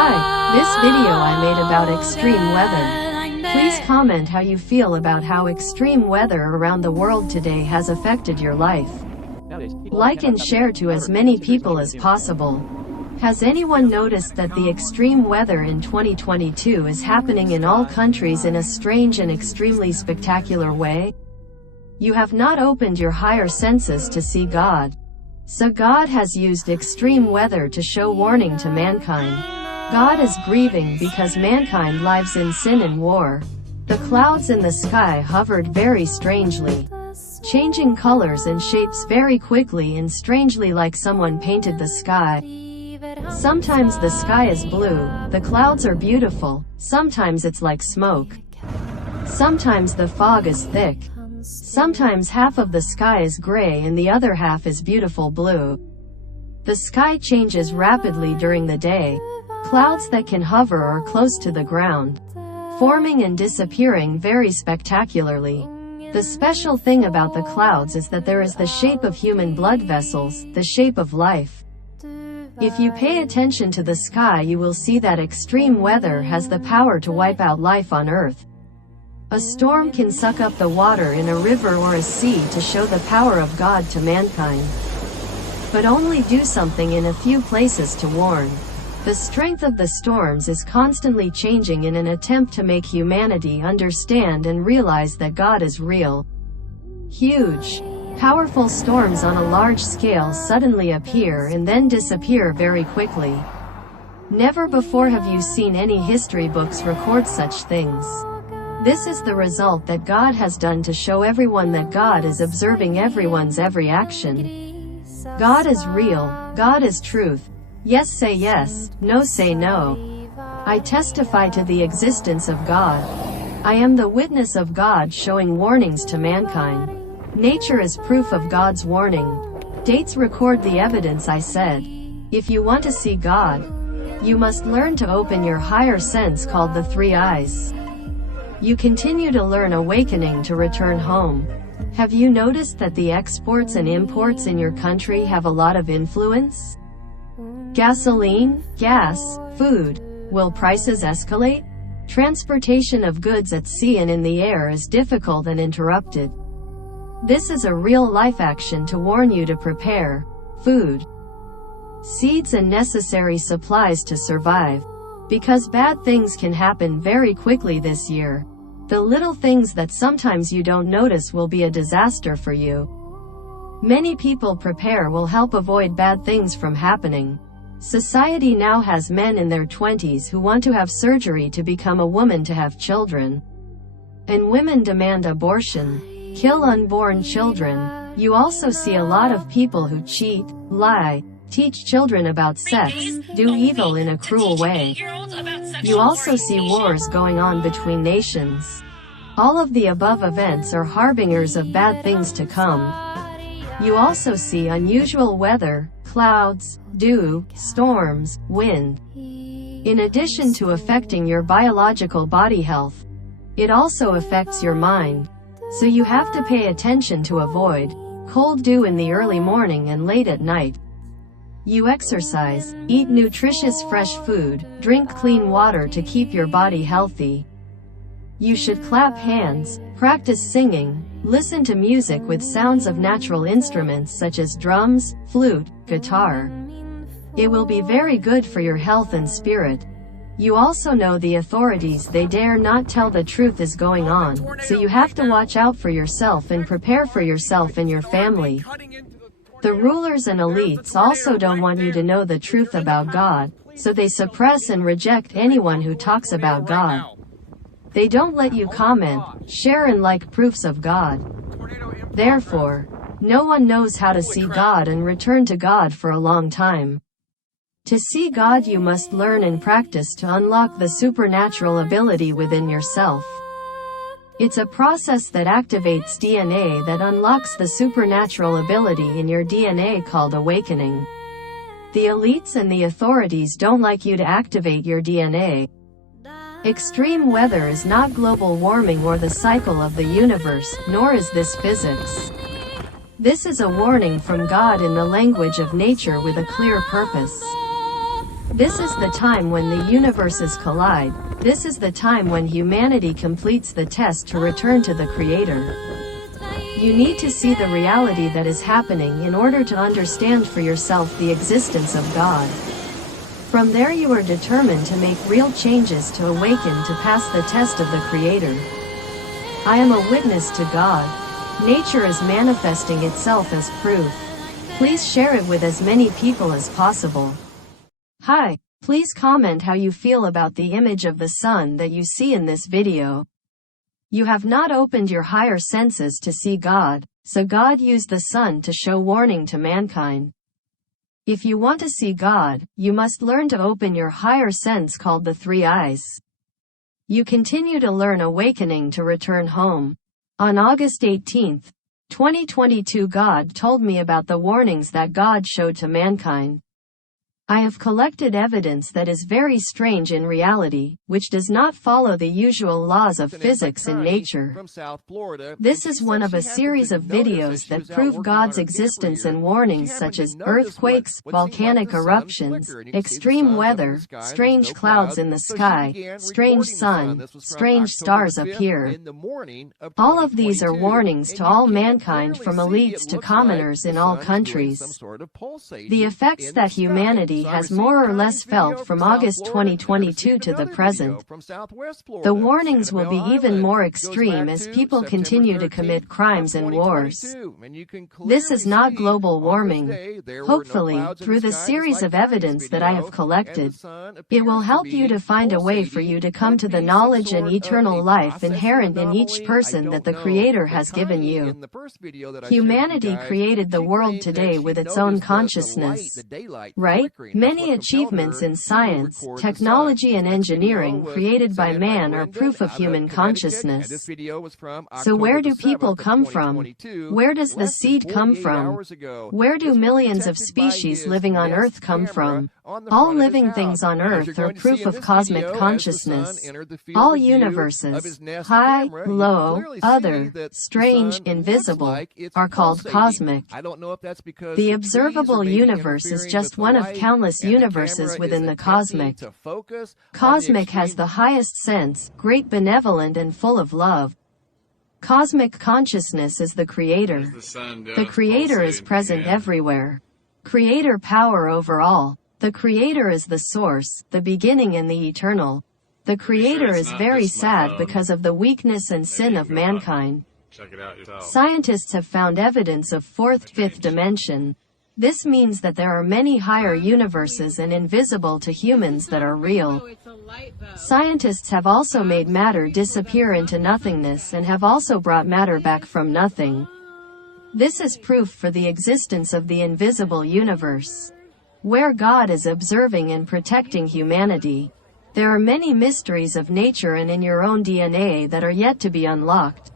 Hi, this video I made about extreme weather. Please comment how you feel about how extreme weather around the world today has affected your life. Like and share to as many people as possible. Has anyone noticed that the extreme weather in 2022 is happening in all countries in a strange and extremely spectacular way? You have not opened your higher senses to see God. So God has used extreme weather to show warning to mankind. God is grieving because mankind lives in sin and war. The clouds in the sky hovered very strangely, changing colors and shapes very quickly and strangely, like someone painted the sky. Sometimes the sky is blue, the clouds are beautiful, sometimes it's like smoke. Sometimes the fog is thick. Sometimes half of the sky is gray and the other half is beautiful blue. The sky changes rapidly during the day. Clouds that can hover or close to the ground, forming and disappearing very spectacularly. The special thing about the clouds is that there is the shape of human blood vessels, the shape of life. If you pay attention to the sky, you will see that extreme weather has the power to wipe out life on Earth. A storm can suck up the water in a river or a sea to show the power of God to mankind, but only do something in a few places to warn. The strength of the storms is constantly changing in an attempt to make humanity understand and realize that God is real. Huge, powerful storms on a large scale suddenly appear and then disappear very quickly. Never before have you seen any history books record such things. This is the result that God has done to show everyone that God is observing everyone's every action. God is real, God is truth. Yes say yes, no say no. I testify to the existence of God. I am the witness of God showing warnings to mankind. Nature is proof of God's warning. Dates record the evidence I said. If you want to see God, you must learn to open your higher sense called the three eyes. You continue to learn awakening to return home. Have you noticed that the exports and imports in your country have a lot of influence? Gasoline, gas, food. Will prices escalate? Transportation of goods at sea and in the air is difficult and interrupted. This is a real-life action to warn you to prepare food, seeds and necessary supplies to survive. Because bad things can happen very quickly this year. The little things that sometimes you don't notice will be a disaster for you. Many people prepare will help avoid bad things from happening. Society now has men in their 20s who want to have surgery to become a woman to have children. And women demand abortion, kill unborn children. You also see a lot of people who cheat, lie, teach children about sex, do evil in a cruel way. You also see wars going on between nations. All of the above events are harbingers of bad things to come. You also see unusual weather, clouds, dew, storms, wind. In addition to affecting your biological body health, it also affects your mind. So you have to pay attention to avoid cold dew in the early morning and late at night. You exercise, eat nutritious fresh food, drink clean water to keep your body healthy. You should clap hands, practice singing, listen to music with sounds of natural instruments such as drums, flute, guitar. It will be very good for your health and spirit. You also know the authorities, they dare not tell the truth is going on, so you have to watch out for yourself and prepare for yourself and your family. The rulers and elites also don't want you to know the truth about God, so they suppress and reject anyone who talks about God. They don't let you comment, share and like proofs of God. Therefore, no one knows how to see God and return to God for a long time. To see God, you must learn and practice to unlock the supernatural ability within yourself. It's a process that activates DNA that unlocks the supernatural ability in your DNA called awakening. The elites and the authorities don't like you to activate your DNA. Extreme weather is not global warming or the cycle of the universe, nor is this physics. This is a warning from God in the language of nature with a clear purpose. This is the time when the universes collide. This is the time when humanity completes the test to return to the Creator. You need to see the reality that is happening in order to understand for yourself the existence of God. From there you are determined to make real changes to awaken to pass the test of the Creator. I am a witness to God. Nature is manifesting itself as proof. Please share it with as many people as possible. Hi, please comment how you feel about the image of the sun that you see in this video. You have not opened your higher senses to see God, so God used the sun to show warning to mankind. If you want to see God, you must learn to open your higher sense called the three eyes. You continue to learn awakening to return home. On August 18, 2022, God told me about the warnings that God showed to mankind. I have collected evidence that is very strange in reality, which does not follow the usual laws of physics in nature. This is one of a series of videos that prove God's existence and warnings such as earthquakes, volcanic eruptions, extreme weather, strange clouds in the sky, strange sun, strange stars appear. All of these are warnings to all mankind from elites to commoners in all countries. The effects that humanity has more or less felt from August 2022 to the present. The warnings will be even more extreme as people continue to commit crimes and wars. This is not global warming. Hopefully, through the series of evidence that I have collected, it will help you to find a way for you to come to the knowledge and eternal life inherent in each person that the Creator has given you. Humanity created the world today with its own consciousness, right? Many achievements in science, technology and engineering created by man are proof of human consciousness. So where do people come from? Where does the seed come from? Where do millions of species living on Earth come from? All living things on Earth are proof of cosmic consciousness. All universes, high, low, other, strange, invisible, are called cosmic. The observable universe is just one of countless universes within the cosmic. Cosmic has the highest sense, great, benevolent and full of love. Cosmic consciousness is the Creator. The Creator is present everywhere. Creator power over all. The Creator is the source, the beginning and the eternal. The Creator is very sad because of the weakness and sin of mankind. Scientists have found evidence of fourth, fifth dimension. This means that there are many higher universes and invisible to humans that are real. Scientists have also made matter disappear into nothingness and have also brought matter back from nothing. This is proof for the existence of the invisible universe, where God is observing and protecting humanity. There are many mysteries of nature and in your own DNA that are yet to be unlocked.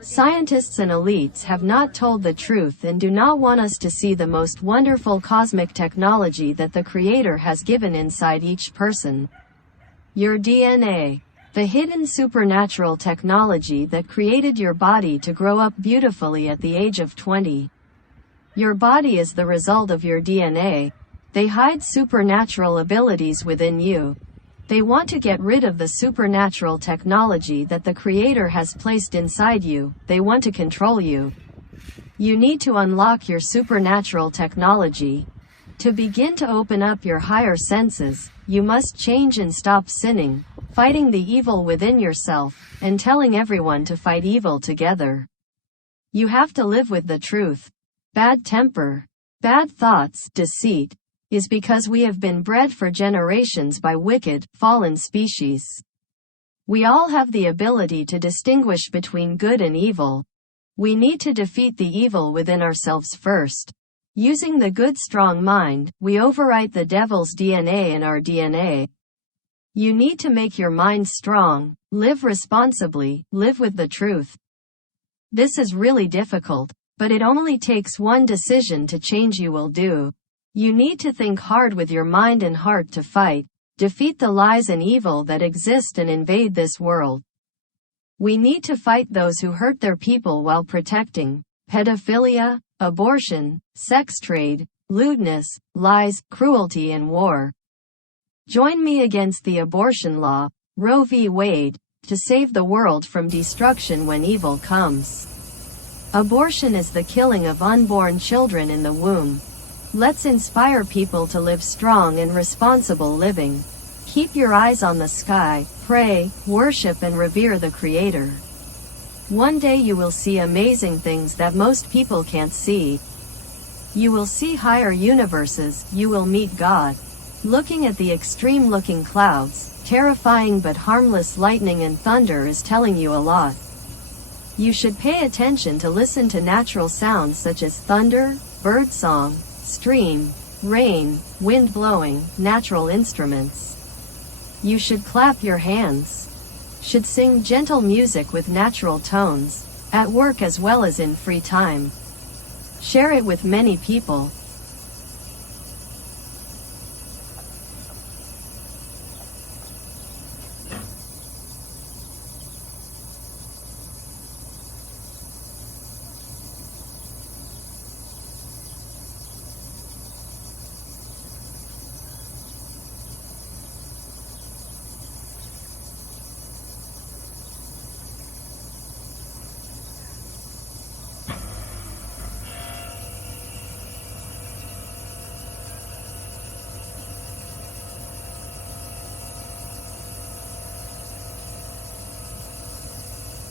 Scientists and elites have not told the truth and do not want us to see the most wonderful cosmic technology that the Creator has given inside each person. Your DNA. The hidden supernatural technology that created your body to grow up beautifully at the age of 20. Your body is the result of your DNA. They hide supernatural abilities within you. They want to get rid of the supernatural technology that the Creator has placed inside you. They want to control you. You need to unlock your supernatural technology. To begin to open up your higher senses, you must change and stop sinning, fighting the evil within yourself, and telling everyone to fight evil together. You have to live with the truth. Bad temper, bad thoughts, deceit, is because we have been bred for generations by wicked, fallen species. We all have the ability to distinguish between good and evil. We need to defeat the evil within ourselves first. Using the good strong mind, we overwrite the devil's DNA in our DNA. You need to make your mind strong, live responsibly, live with the truth. This is really difficult, but it only takes one decision to change. You will do. You need to think hard with your mind and heart to fight, defeat the lies and evil that exist and invade this world. We need to fight those who hurt their people while protecting pedophilia, abortion, sex trade, lewdness, lies, cruelty and war. Join me against the abortion law, Roe v. Wade, to save the world from destruction when evil comes. Abortion is the killing of unborn children in the womb. Let's inspire people to live strong and responsible living. Keep your eyes on the sky, pray, worship and revere the Creator. One day you will see amazing things that most people can't see. You will see higher universes, you will meet God. Looking at the extreme-looking clouds, terrifying but harmless lightning and thunder is telling you a lot. You should pay attention to listen to natural sounds such as thunder, bird song, stream, rain, wind blowing, natural instruments. You should clap your hands. Should sing gentle music with natural tones, at work as well as in free time. Share it with many people.